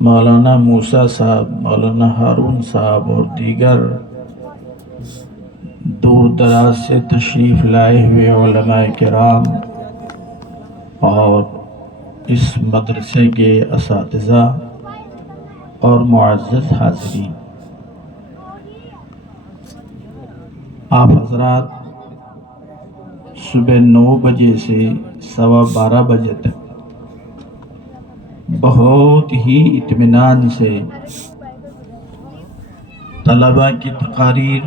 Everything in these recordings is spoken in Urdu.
مولانا موسیٰ صاحب، مولانا ہارون صاحب اور دیگر دور دراز سے تشریف لائے ہوئے علماء کرام اور اس مدرسے کے اساتذہ اور معزز حاضرین، آپ حضرات صبح 9 بجے سے 12:15 بجے تک بہت ہی اطمینان سے طلباء کی تقاریر،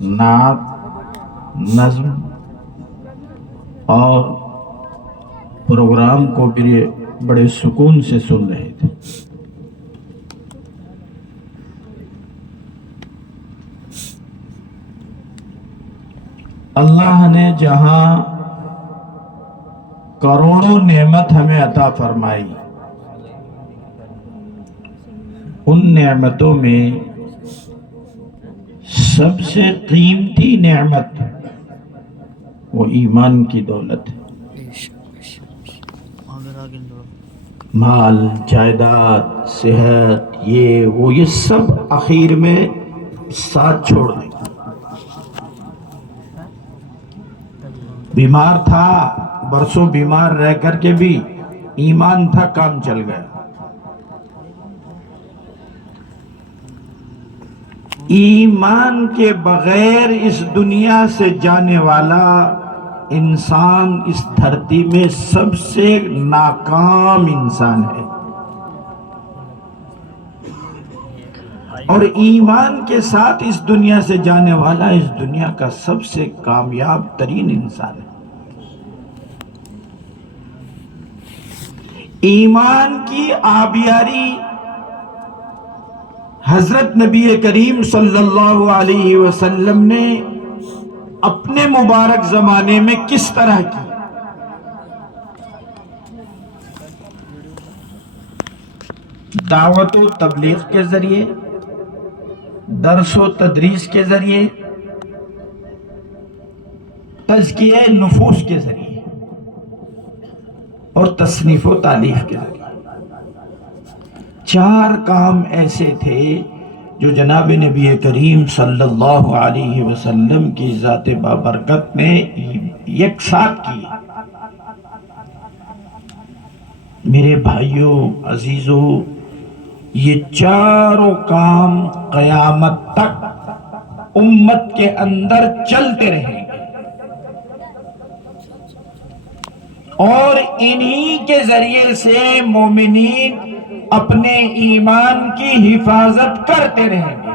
نعت، نظم اور پروگرام کو بڑے سکون سے سن رہے تھے۔ اللہ نے جہاں کروڑوں نعمت ہمیں عطا فرمائی، ان نعمتوں میں سب سے قیمتی نعمت وہ ایمان کی دولت ہے۔ مال، جائیداد، صحت، یہ سب آخر میں ساتھ چھوڑ دیں۔ بیمار تھا، برسوں بیمار رہ کر کے بھی ایمان تھا، کام چل گیا۔ ایمان کے بغیر اس دنیا سے جانے والا انسان اس دھرتی میں سب سے ناکام انسان ہے، اور ایمان کے ساتھ اس دنیا سے جانے والا اس دنیا کا سب سے کامیاب ترین انسان ہے۔ ایمان کی آبیاری حضرت نبی کریم صلی اللہ علیہ وسلم نے اپنے مبارک زمانے میں کس طرح کی؟ دعوت و تبلیغ کے ذریعے، درس و تدریس کے ذریعے، تزکیہ نفوس کے ذریعے اور تصنیف و تالیف کے ذریعے۔ 4 کام ایسے تھے جو جناب نبی کریم صلی اللہ علیہ وسلم کی ذات بابرکت نے یک ساتھ کیے۔ میرے بھائیوں، عزیزوں، یہ 4 کام قیامت تک امت کے اندر چلتے رہیں گے، اور انہی کے ذریعے سے مومنین اپنے ایمان کی حفاظت کرتے رہیں گے۔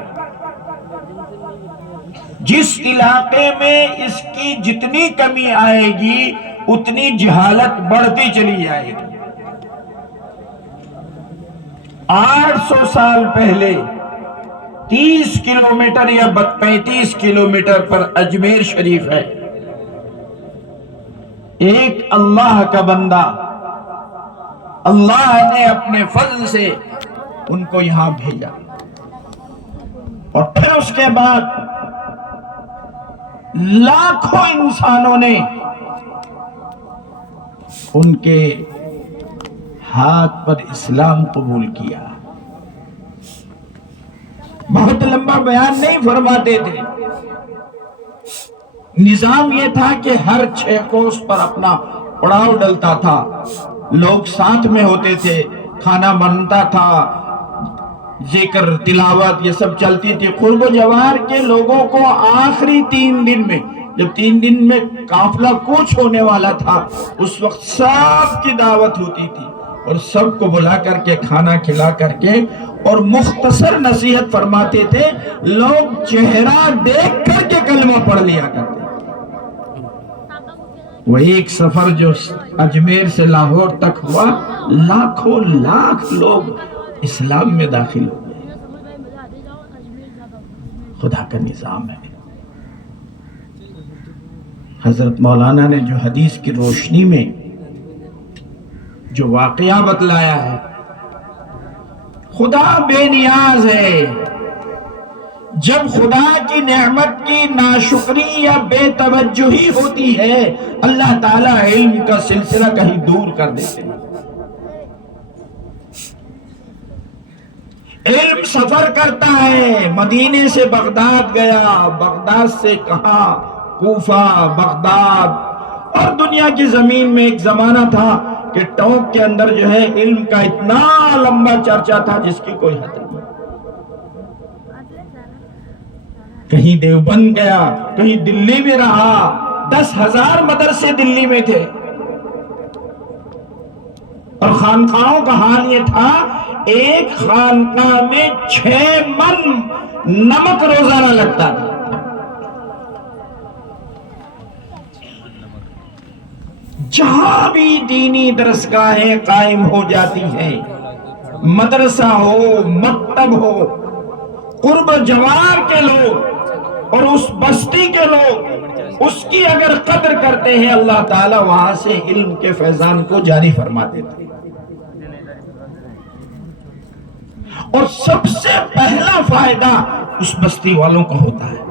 جس علاقے میں اس کی جتنی کمی آئے گی اتنی جہالت بڑھتی چلی جائے گی۔ 800 سال پہلے 30 کلومیٹر یا 35 کلومیٹر پر اجمیر شریف ہے، ایک اللہ کا بندہ، اللہ نے اپنے فضل سے ان کو یہاں بھیجا، اور پھر اس کے بعد لاکھوں انسانوں نے ان کے ہاتھ پر اسلام قبول کیا۔ بہت لمبا بیان نہیں فرماتے تھے، نظام یہ تھا کہ ہر 6 کوس پر اپنا پڑاؤ ڈلتا تھا، لوگ ساتھ میں ہوتے تھے، کھانا بنتا تھا، ذکر تلاوت یہ سب چلتی تھی۔ قرب و جوار کے لوگوں کو آخری 3 دن میں، جب 3 دن میں قافلہ کوچ ہونے والا تھا، اس وقت سب کی دعوت ہوتی تھی، اور سب کو بلا کر کے کھانا کھلا کر کے اور مختصر نصیحت فرماتے تھے، لوگ چہرہ دیکھ کر کے کلمہ پڑھ لیا کرتے۔ وہ ایک سفر جو اجمیر سے لاہور تک ہوا، لاکھوں لاکھ لوگ اسلام میں داخل ہوئے۔ خدا کا نظام ہے۔ حضرت مولانا نے جو حدیث کی روشنی میں جو واقعہ بتلایا ہے، خدا بے نیاز ہے۔ جب خدا کی نعمت کی ناشکری یا بے توجہی ہوتی ہے، اللہ تعالیٰ علم کا سلسلہ کہیں دور کر دیتے ہیں۔ علم سفر کرتا ہے، مدینے سے بغداد گیا، بغداد سے کہاں، کوفہ، بغداد، اور دنیا کی زمین میں ایک زمانہ تھا کہ ٹوک کے اندر جو ہے علم کا اتنا لمبا چرچا تھا جس کی کوئی حد نہیں۔ کہیں دیوبند گیا، کہیں دلی میں رہا، 10,000 مدرسے دلی میں تھے، اور خانقاہوں کا حال یہ تھا ایک خانقاہ میں 6 من نمک روزانہ لگتا تھا۔ جہاں بھی دینی درسگاہیں قائم ہو جاتی ہیں، مدرسہ ہو، مکتب ہو، قرب جوار کے لوگ اور اس بستی کے لوگ اس کی اگر قدر کرتے ہیں، اللہ تعالیٰ وہاں سے علم کے فیضان کو جاری فرما دیتے ہیں۔ اور سب سے پہلا فائدہ اس بستی والوں کو ہوتا ہے۔